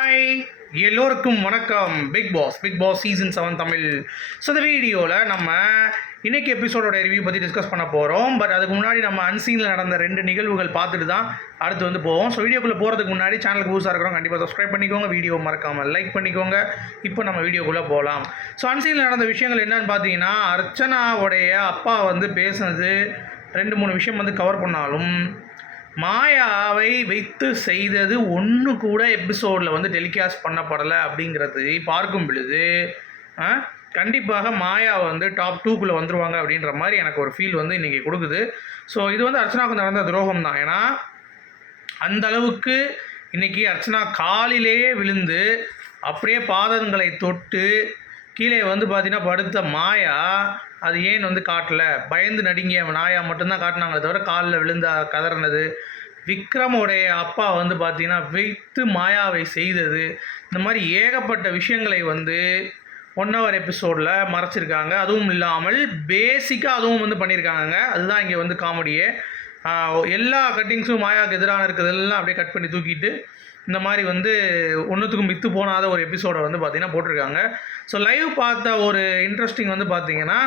Hi எல்லோருக்கும் வணக்கம். Bigg Boss Bigg Boss season seven Tamil. So இந்த வீடியோவில் நம்ம இன்றைக்கி எபிசோடோட ரிவ்யூ பற்றி டிஸ்கஸ் பண்ண போகிறோம் பட் அதுக்கு முன்னாடி நம்ம அன்சீனில் நடந்த ரெண்டு நிகழ்வுகள் பார்த்துட்டு தான் அடுத்து வந்து போவோம். ஸோ வீடியோக்குள்ளே போகிறதுக்கு முன்னாடி சேனலுக்கு புதுசாக இருக்கிறோம் கண்டிப்பாக சப்ஸ்கிரைப் பண்ணிக்கோங்க. வீடியோ மறக்காமல் லைக் பண்ணிக்கோங்க. இப்போ நம்ம வீடியோக்குள்ளே போகலாம் ஸோ அன்சீனில் நடந்த விஷயங்கள் என்னன்னு பார்த்தீங்கன்னா அர்ச்சனாவுடைய அப்பா வந்து பேசுனது ரெண்டு மூணு விஷயம் வந்து கவர் பண்ணாலும் மாயாவை வைத்து செய்தது ஒன்று கூட எபிசோடில் வந்து டெலிகாஸ்ட் பண்ணப்படலை அப்படிங்கிறது பார்க்கும் பொழுது கண்டிப்பாக மாயா வந்து டாப் டூக்குள்ளே வந்துருவாங்க அப்படின்ற மாதிரி எனக்கு ஒரு ஃபீல் வந்து இன்றைக்கி கொடுக்குது. ஸோ இது வந்து அர்ச்சனாவுக்கு நடந்த துரோகம் தான். ஏன்னா அந்த அளவுக்கு இன்னைக்கு அர்ச்சனா காலிலேயே விழுந்து அப்படியே பாதங்களை தொட்டு கீழே வந்து பார்த்தீங்கன்னா படுத்த மாயா அது ஏன் வந்து காட்டல? பயந்து நடுங்கிய நாயா மட்டும்தான் காட்டினாங்களே தவிர காலில் விழுந்தா கதறினது. விக்ரமுடைய அப்பா வந்து பார்த்தீங்கன்னா வைத்து மாயாவை செய்தது. இந்த மாதிரி ஏகப்பட்ட விஷயங்களை வந்து ஒன் ஹவர் எபிசோடில் மறைச்சிருக்காங்க. அதுவும் இல்லாமல் பேசிக்காக அதுவும் வந்து பண்ணியிருக்காங்க அதுதான் இங்கே வந்து காமெடியே எல்லா கட்டிங்ஸும் மாயாவுக்கு எதிரான இருக்கிறதெல்லாம் அப்படியே கட் பண்ணி தூக்கிட்டு இந்த மாதிரி வந்து ஒன்றுத்துக்கும் மித்து போனாத ஒரு எபிசோடை வந்து பார்த்தீங்கன்னா போட்டிருக்காங்க. ஸோ லைவ் பார்த்த ஒரு இன்ட்ரெஸ்டிங் வந்து பார்த்தீங்கன்னா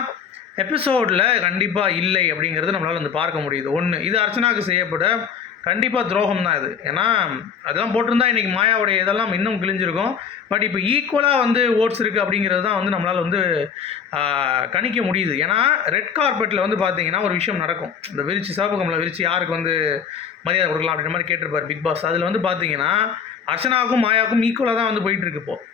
எபிசோடில் கண்டிப்பாக இல்லை அப்படிங்கிறது நம்மளால் வந்து பார்க்க முடியுது. ஒன்று இது அர்ச்சனாவுக்கு செய்யப்பட கண்டிப்பாக துரோகம் தான் இது. ஏன்னா அதெல்லாம் போட்டிருந்தா இன்றைக்கி மாயாவுடைய இதெல்லாம் இன்னும் கிழிஞ்சிருக்கும். பட் இப்போ ஈக்குவலாக வந்து ஓட்ஸ் இருக்குது அப்படிங்கிறது தான் வந்து நம்மளால் வந்து கணிக்க முடியுது. ஏன்னா ரெட் கார்பெட்டில் வந்து பார்த்தீங்கன்னா ஒரு விஷயம் நடக்கும். இந்த விரிச்சு சிவப்பு கமலை விரிச்சு யாருக்கு வந்து மரியாதை கொடுக்கலாம் அப்படின்ற மாதிரி கேட்டிருப்பார் பிக் பாஸ் அதில் வந்து பார்த்தீங்கன்னா அர்ச்சனாவுக்கும் மாயாவுக்கும் ஈக்குவலாக தான் வந்து போயிட்டுருக்கு இப்போது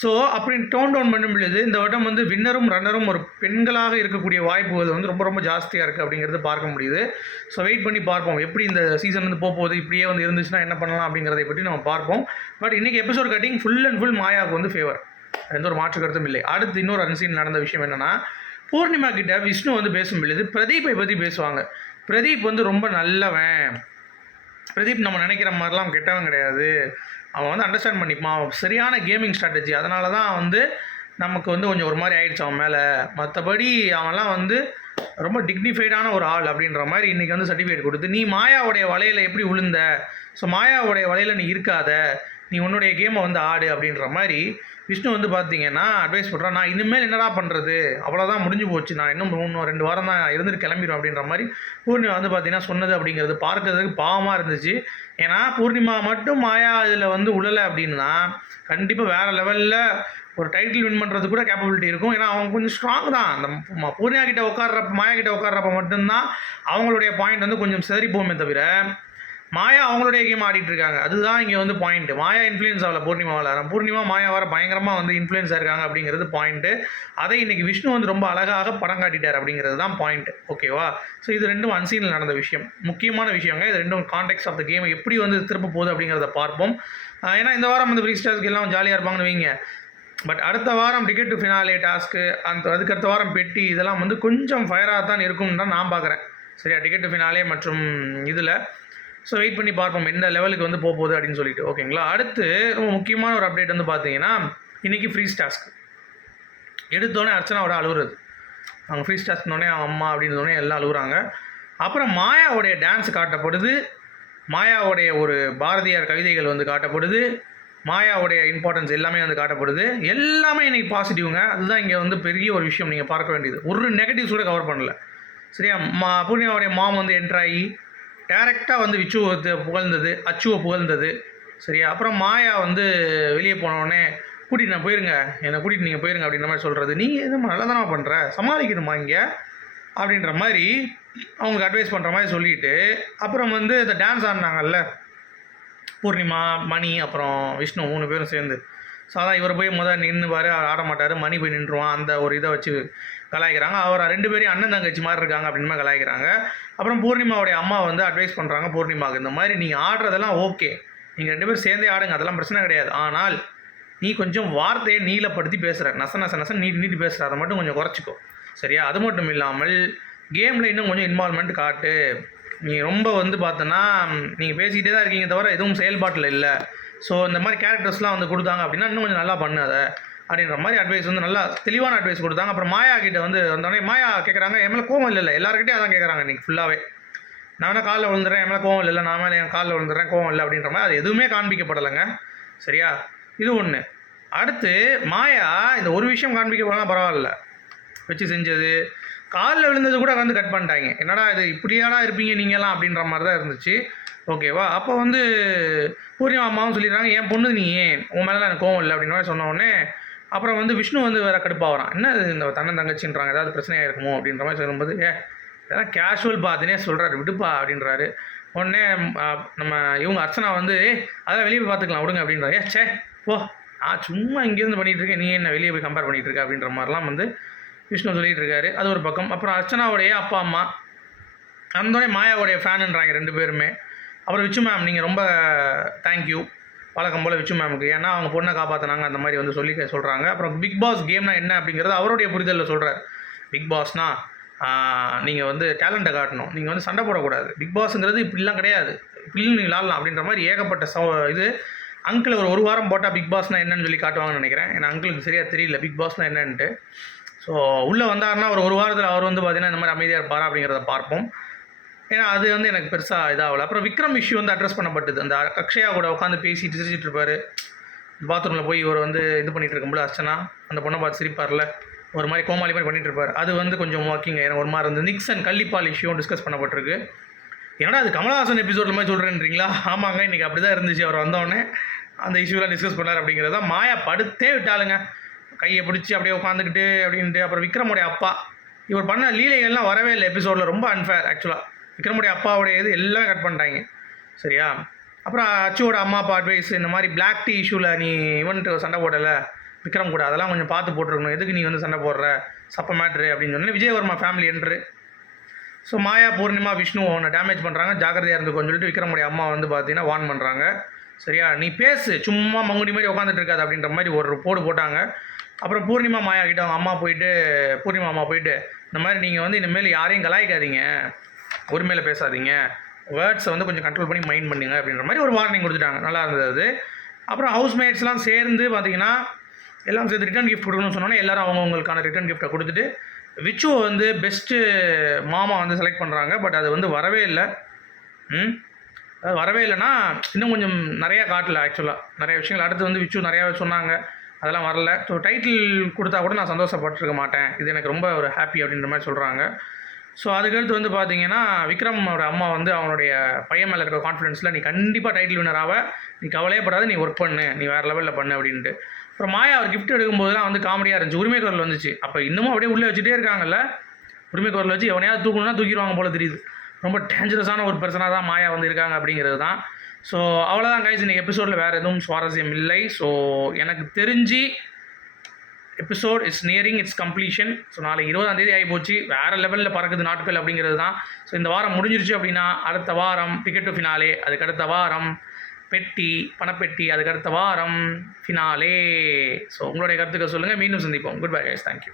ஸோ அப்படி டோன் டவுன் பண்ணும் பொழுது இந்த வட்டம் வந்து வின்னரும் ரன்னரும் ஒரு பெண்களாக இருக்கக்கூடிய வாய்ப்புகள் வந்து ரொம்ப ரொம்ப ஜாஸ்தியாக இருக்குது அப்படிங்கிறது பார்க்க முடியுது. ஸோ வெயிட் பண்ணி பார்ப்போம். எப்படி இந்த சீசன் வந்து போக போகுது? இப்படியே வந்து இருந்துச்சுன்னா என்ன பண்ணலாம் அப்படிங்கிறதை பற்றி நம்ம பார்ப்போம். பட் இன்றைக்கி episode cutting full and full மாயாவுக்கு வந்து ஃபேவர் எந்த ஒரு மாற்று கருத்தும் இல்லை. அடுத்து இன்னொரு அன்சீன் நடந்த விஷயம் என்னென்னா பூர்ணிமா கிட்ட விஷ்ணு வந்து பேசும் பொழுது பிரதீப்பை பற்றி பேசுவாங்க. பிரதீப் வந்து ரொம்ப நல்லவன். பிரதீப் நம்ம நினைக்கிற மாதிரிலாம் கெட்டவன் கிடையாது. அவன் வந்து அண்டர்ஸ்டாண்ட் பண்ணிப்பான். அவன் சரியான கேமிங் ஸ்ட்ராட்டஜி அதனால தான் வந்து நமக்கு வந்து கொஞ்சம் ஒரு மாதிரி ஆயிடுச்சு அவன் மேலே. மற்றபடி அவன்லாம் வந்து ரொம்ப டிக்னிஃபைடான ஒரு ஆள் அப்படின்ற மாதிரி இன்றைக்கி வந்து சர்டிஃபிகேட் கொடுத்து நீ மாயாவுடைய வலையில் எப்படி விழுந்த ஸோ மாயாவுடைய வலையில் நீ இருக்காத. நீ உன்னுடைய கேமை வந்து ஆடு அப்படின்ற மாதிரி விஷ்ணு வந்து பார்த்தீங்கன்னா அட்வைஸ் பண்ணுறான் நான் இனிமேல் என்னடா பண்ணுறது அவ்வளோதான் முடிஞ்சு போச்சு. நான் இன்னும் மூணு ரெண்டு வாரம் தான் இருந்துட்டு கிளம்பிடும் அப்படின்ற மாதிரி பூர்ணிமா வந்து பார்த்தீங்கன்னா சொன்னது அப்படிங்கிறது பார்க்கறதுக்கு பாவமாக இருந்துச்சு. ஏன்னா பூர்ணிமா மட்டும் மாயா இதில் வந்து உழலை அப்படின்னா கண்டிப்பாக வேறு லெவலில் ஒரு டைட்டில் வின் பண்ணுறது கூட கேப்பபிலிட்டி இருக்கும். ஏன்னா அவங்க கொஞ்சம் ஸ்ட்ராங் தான். அந்த பூர்ணியா கிட்டே கிட்ட உட்கார்றப்ப மாயா கிட்ட உட்கார்றப்ப மட்டும்தான் அவங்களுடைய பாயிண்ட் வந்து கொஞ்சம் சிதறி போகுமே தவிர மாயா அவங்களுடைய கேம் ஆடிட்டு இருக்காங்க. அதுதான் இங்கே வந்து பாயிண்ட் மாயா இன்ஃப்ளூயன்ஸ் ஆகல பூர்ணிமாவில் பூர்ணிமா மாயா வர பயங்கரமாக வந்து இன்ஃப்ளூயன்ஸாக இருக்காங்க அப்படிங்கிறது பாயிண்ட்டு அதை இன்னைக்கு விஷ்ணு வந்து ரொம்ப அழகாக படம் காட்டிட்டார் அப்படிங்கிறது தான் பாயிண்ட் ஓகேவா ஸோ இது ரெண்டும் அன்சீனில் நடந்த விஷயம். முக்கியமான விஷயங்க. இது ரெண்டும் கான்டெக்ட் ஆஃப் த கேம் எப்படி வந்து திரும்ப போகுது அப்படிங்கிறத பார்ப்போம். ஏன்னா இந்த வாரம் வந்து ஃப்ரீ ஸ்டார்ஸ்க்கு எல்லாம் ஜாலியாக இருப்பாங்கன்னு வைங்க. பட் அடுத்த வாரம் டிக்கெட் டு ஃபினாலே டாஸ்க்கு அந்த அதுக்கு அடுத்த வாரம் பெட்டி இதெல்லாம் வந்து கொஞ்சம் ஃபயராக தான் இருக்கும்னு தான் நான் பார்க்குறேன். சரியா? டிக்கெட் டு ஃபினாலே மற்றும் இதில். ஸோ வெயிட் பண்ணி பார்ப்போம். எந்த லெவலுக்கு வந்து போக போகுது அப்படின்னு சொல்லிட்டு. ஓகேங்களா அடுத்து ரொம்ப முக்கியமான ஒரு அப்டேட் வந்து பார்த்தீங்கன்னா இன்றைக்கி ஃப்ரீ டாஸ்க் எடுத்தோடனே அர்ச்சனாவோட அழுகுறது அவங்க ஃப்ரீ ஸ்டாஸ்னோடனே அம்மா அப்படின்றதோடனே எல்லாம் அழுகுறாங்க அப்புறம் மாயாவுடைய டான்ஸ் காட்டப்படுது. மாயாவுடைய ஒரு பாரதியார் கவிதைகள் வந்து காட்டப்படுது. மாயாவுடைய இம்பார்ட்டன்ஸ் எல்லாமே வந்து காட்டப்படுது. எல்லாமே இன்றைக்கி பாசிட்டிவ்ங்க அதுதான் இங்கே வந்து பெரிய ஒரு விஷயம் நீங்கள் பார்க்க வேண்டியது. ஒரு நெகட்டிவ்ஸ் கூட கவர் பண்ணல. சரியா? மா பூர்ணிமாவுடைய மாம் வந்து என்ட்ராகி டேரெக்டாக வந்து விச்சுவை புகழ்ந்தது அச்சுவை புகழ்ந்தது. சரியா அப்புறம் மாயா வந்து வெளியே போனோடனே கூட்டிகிட்டு நான் போயிருங்க. என்னை கூட்டிகிட்டு நீங்கள் போயிருங்க அப்படின்ற மாதிரி சொல்கிறது நீ எதுவும் நல்லா தானே பண்ணுற சமாளிக்கணுமா இங்கே? அப்படின்ற மாதிரி அவங்களுக்கு அட்வைஸ் பண்ணுற மாதிரி சொல்லிட்டு அப்புறம் வந்து இந்த டான்ஸ் ஆடினாங்கல்ல பூர்ணிமா மணி அப்புறம் விஷ்ணு மூணு பேரும் சேர்ந்து. சாதா இவர் போய் முதல் நின்றுவார் ஆட மாட்டார். மணி போய் நின்றுவான் அந்த ஒரு இதை வச்சு கலாய்க்கிறாங்க. அவர் ரெண்டு பேரும் அண்ணன் தங்கச்சி மாதிரி இருக்காங்க அப்படின்னு கலாய்க்கிறாங்க. அப்புறம் பூர்ணிமாவுடைய அம்மா வந்து அட்வைஸ் பண்ணுறாங்க பூர்ணிமாவுக்கு இந்த மாதிரி நீங்கள் ஆடுறதெல்லாம் ஓகே நீங்கள் ரெண்டு பேரும் சேர்ந்தே ஆடுங்க. அதெல்லாம் பிரச்சனை கிடையாது. ஆனால் நீ கொஞ்சம் வார்த்தையை நீளப்படுத்தி பேசுகிற நச நச நச நீட்டி நீட்டி பேசுகிற அதை மட்டும் கொஞ்சம் குறைச்சிக்கோ. சரியா? அது மட்டும் இல்லாமல் கேமில் இன்னும் கொஞ்சம் இன்வால்மெண்ட் காட்டு. நீ ரொம்ப வந்து பார்த்தோன்னா நீங்கள் பேசிக்கிட்டே தான் இருக்கீங்க தவிர எதுவும் செயல்பாட்டில் இல்லை. ஸோ இந்த மாதிரி கேரக்டர்ஸ்லாம் வந்து கொடுத்தாங்க அப்படின்னா இன்னும் கொஞ்சம் நல்லா பண்ணு அதை. அப்படின்ற மாதிரி அட்வைஸ் வந்து நல்லா தெளிவான அட்வைஸ் கொடுத்தாங்க. அப்புறம் மாயா கிட்ட வந்து வந்தோடனே மாயா கேட்குறாங்க என் மேலே கோவம் இல்லை எல்லாருக்கிட்டே அதான் கேட்குறாங்க இன்றைக்கி ஃபுல்லாகவே நான் வேணால் காலில் விழுந்துறேன் என் மேலே கோவம் இல்லை நான் மேலே என் காலில் விழுந்துறேன் கோவம் இல்லை அப்படின்ற மாதிரி அது எதுவுமே காண்பிக்கப்படலைங்க. சரியா? இது ஒன்று அடுத்து மாயா இந்த ஒரு விஷயம் காண்பிக்க போனால் பரவாயில்ல. வச்சு செஞ்சது. காலில் விழுந்தது கூட வந்து கட் பண்ணிட்டாங்க. என்னடா இது இப்படியாடா இருப்பீங்க நீங்களாம் அப்படின்ற மாதிரி தான் இருந்துச்சு. ஓகேவா அப்போ வந்து பூர்ணிமா அம்மாவும் சொல்லிடுறாங்க என் பொண்ணு நீ ஏன்? உன் மேலே எனக்கு கோவம் இல்லை அப்படின்னு சொன்ன உடனே அப்புறம் வந்து விஷ்ணு வந்து வேற கடுப்பாகிறான் என்ன இந்த தன்னன் தங்கச்சின்றாங்க? ஏதாவது பிரச்சனையாக இருக்குமோ? அப்படின்ற மாதிரி சொல்லும்போது ஏ இதெல்லாம் கேஷுவல் பாத்துனே சொல்கிறாரு விடுப்பா அப்படின்றாரு. உடனே நம்ம இவங்க அர்ச்சனா வந்து அதெல்லாம் வெளியே போய் பார்த்துக்கலாம் விடுங்க அப்படின்றாரு. ஏ சே போ. நான் சும்மா இங்கேருந்து பண்ணிகிட்டு இருக்கேன் நீ என்ன வெளியே போய் கம்பேர் பண்ணிகிட்டு இருக்க அப்படின்ற மாதிரிலாம் வந்து விஷ்ணு சொல்லிகிட்டு இருக்காரு அது ஒரு பக்கம். அப்புறம் அர்ச்சனாவுடைய அப்பா அம்மா. அந்தோடனே மாயாவுடைய ஃபேனுன்றாங்க ரெண்டு பேருமே. அப்புறம் விச்சு மேம் நீங்கள் ரொம்ப தேங்க்யூ வழக்கம் போல் விச்சு மேமுக்கு ஏன்னா அவங்க பொண்ணை காப்பாற்றினாங்க அந்த மாதிரி வந்து சொல்லி சொல்கிறாங்க அப்புறம் பிக் பாஸ் கேம்னா என்ன அப்படிங்கிறது அவருடைய புரிதலில் சொல்கிறார் பிக் பாஸ்னால் நீங்கள் வந்து டேலண்ட்டை காட்டணும். நீங்கள் வந்து சண்டை போடக்கூடாது. பிக் பாஸுங்கிறது இப்படிலாம் கிடையாது. இப்படியும் நீங்கள் ஆடலாம் அப்படின்ற மாதிரி ஏகப்பட்ட சவ இது அங்கிள் ஒரு ஒரு வாரம் போட்டால் பிக் பாஸ்னால் என்னன்னு சொல்லி காட்டுவாங்கன்னு நினைக்கிறேன். ஏன்னா அங்கிளுக்கு சரியாக தெரியல. பிக் பாஸ்னால் என்னன்ட்டு. ஸோ உள்ளே வந்தாருன்னா ஒரு ஒரு வாரத்தில் அவர் வந்து பார்த்திங்கன்னா இந்த மாதிரி அமைதியாக இருப்பாரா அப்படிங்கிறத பார்ப்போம். ஏன்னா அது வந்து எனக்கு பெருசாக இதாகல. அப்புறம் விக்ரம் இஷ்யூ வந்து அட்ரஸ் பண்ணப்பட்டது. அந்த அக்ஷயா கூட உட்காந்து பேசிட்டு சிரிச்சிட்டு இருப்பார். பாத்ரூமில் போய் இவர் வந்து இது பண்ணிகிட்டு இருக்கும்போது அர்ச்சனா. அந்த பொண்ணை பார்த்து சிரிப்பார்ல. ஒரு மாதிரி கோமாளி மாதிரி பண்ணிட்டு இருப்பார். அது வந்து கொஞ்சம் வாக்கிங் எனக்கு ஒரு மாதிரி இருந்தது. நிக்சன் கள்ளிப்பால் இஷ்யூ டிஸ்கஸ் பண்ணப்பட்டிருக்கு. என்னடா அது கமலஹாசன் எபிசோடில் மாதிரி சொல்கிறேன்றீங்களா ஆமாங்க இன்றைக்கி அப்படி தான் இருந்துச்சு. அவர் வந்தோடனே அந்த இஷ்யூலாம் டிஸ்கஸ் பண்ணார் அப்படிங்கிறத மாயா படுத்தே விட்டாளுங்க. கையை பிடிச்சி அப்படியே உட்காந்துக்கிட்டு அப்படின்ட்டு. அப்புறம் விக்ரமுடைய அப்பா. இவர் பண்ண லீலைகள்லாம் வரவே இல்லை. எபிசோடில் ரொம்ப அன்ஃபேர் ஆக்சுவலாக விக்ரமுடைய அப்பாவுடைய இது எல்லாம் கட் பண்ணிட்டாங்க. சரியா? அப்புறம் அச்சுவோட அம்மா அப்பா அட்வைஸ் இந்த மாதிரி பிளாக் டீ இஷ்யூவில் நீ இவன்ட்டு சண்டை போடலை. விக்ரம் கூட அதெல்லாம் கொஞ்சம் பார்த்து போட்டிருக்கணும். எதுக்கு நீ வந்து சண்டை போடுற? சப்ப மேட்ரு அப்படின்னு சொன்னேன். விஜயவர்மா ஃபேமிலி என்று. ஸோ மாயா பூர்ணிமா விஷ்ணு அவனை டேமேஜ் பண்ணுறாங்க ஜாக்கிரதையாக இருந்துக்கோன்னு சொல்லிட்டு விக்ரமுடைய அம்மா வந்து பார்த்தீங்கன்னா வார்ன் பண்ணுறாங்க சரியா? நீ பேசு. சும்மா மங்குடி மாதிரி உட்காந்துட்டு இருக்காது அப்படின்ற மாதிரி ஒரு போடு போட்டாங்க. அப்புறம் பூர்ணிமா மாயா கிட்ட அவங்க அம்மா போயிட்டு பூர்ணிமா அம்மா போயிட்டு இந்த மாதிரி நீங்கள் வந்து இனிமேல் யாரையும் கலாய்க்காதீங்க. உரிமையில் பேசாதீங்க. வேர்ட்ஸை வந்து கொஞ்சம் கண்ட்ரோல் பண்ணி மைண்ட் பண்ணுங்க அப்படின்ற மாதிரி ஒரு வார்னிங் கொடுத்துட்டாங்க. நல்லா இருந்தது அது. அப்புறம் ஹவுஸ்மேட்ஸ்லாம் சேர்ந்து பார்த்தீங்கன்னா எல்லாம் சேர்ந்து ரிட்டர்ன் கிஃப்ட் கொடுக்கணும்னு சொன்னோன்னே எல்லாரும் அவங்கவுங்களுக்கான ரிட்டர்ன் கிஃப்ட்டை கொடுத்துட்டு விச்சுவை வந்து பெஸ்ட்டு மாமா வந்து செலக்ட் பண்ணுறாங்க பட் அது வந்து வரவே இல்லை. ம்? அது வரவே இல்லைன்னா இன்னும் கொஞ்சம் நிறையா காட்டல ஆக்சுவலாக நிறைய விஷயங்கள். அடுத்து வந்து விச்சு நிறையா சொன்னாங்க. அதெல்லாம் வரல. ஸோ டைட்டில் கொடுத்தா கூட நான் சந்தோஷப்பட்டிருக்க மாட்டேன். இது எனக்கு ரொம்ப ஒரு ஹாப்பி அப்படின்ற மாதிரி சொல்கிறாங்க ஸோ அதுக்கடுத்து வந்து பார்த்தீங்கன்னா விக்ரமோட அம்மா வந்து அவனுடைய பையன் மேலே இருக்கிற கான்ஃபிடென்ஸில் நீ கண்டிப்பாக டைட்டில் வினர் ஆவ. நீ கவலையப்படாத நீ ஒர்க் பண்ணு. நீ வேறு லெவலில் பண்ணு அப்படின்ட்டு அப்புறம் மாயா அவர் கிஃப்ட் எடுக்கும்போதுலாம் வந்து காமெடியாக இருந்துச்சு. உரிமை குரல் வந்துச்சு. அப்போ இன்னமும் அப்படியே உள்ளே வச்சுட்டே இருக்காங்கல்ல? உரிமை குரல் வச்சு எவனையாவது தூக்கணும்னா தூக்கிடுவாங்க போல தெரியுது. ரொம்ப டேஞ்சரஸான ஒரு பர்சனாக தான் மாயா வந்து இருக்காங்க அப்படிங்கிறது தான். ஸோ அவ்வளோதான் கைஸ் இன்னைக்கு எபிசோடில் வேறு எதுவும் சுவாரஸ்யம் இல்லை. ஸோ எனக்கு தெரிஞ்சு episode is nearing its completion so நாளை இருபதாம் தேதி ஆகி போச்சு வேறு லெவலில் பறக்குது நாட்கள் அப்படிங்கிறது தான். ஸோ இந்த வாரம் முடிஞ்சிருச்சு அப்படின்னா அடுத்த வாரம் டிக்கெட் டு ஃபினாலே அதுக்கு அடுத்த வாரம் பெட்டி பணப்பெட்டி அதுக்கு அடுத்த வாரம் ஃபினாலே ஸோ உங்களுடைய கருத்துக்கள் சொல்லுங்கள் மீண்டும் சந்திப்போம். Good bye guys thank you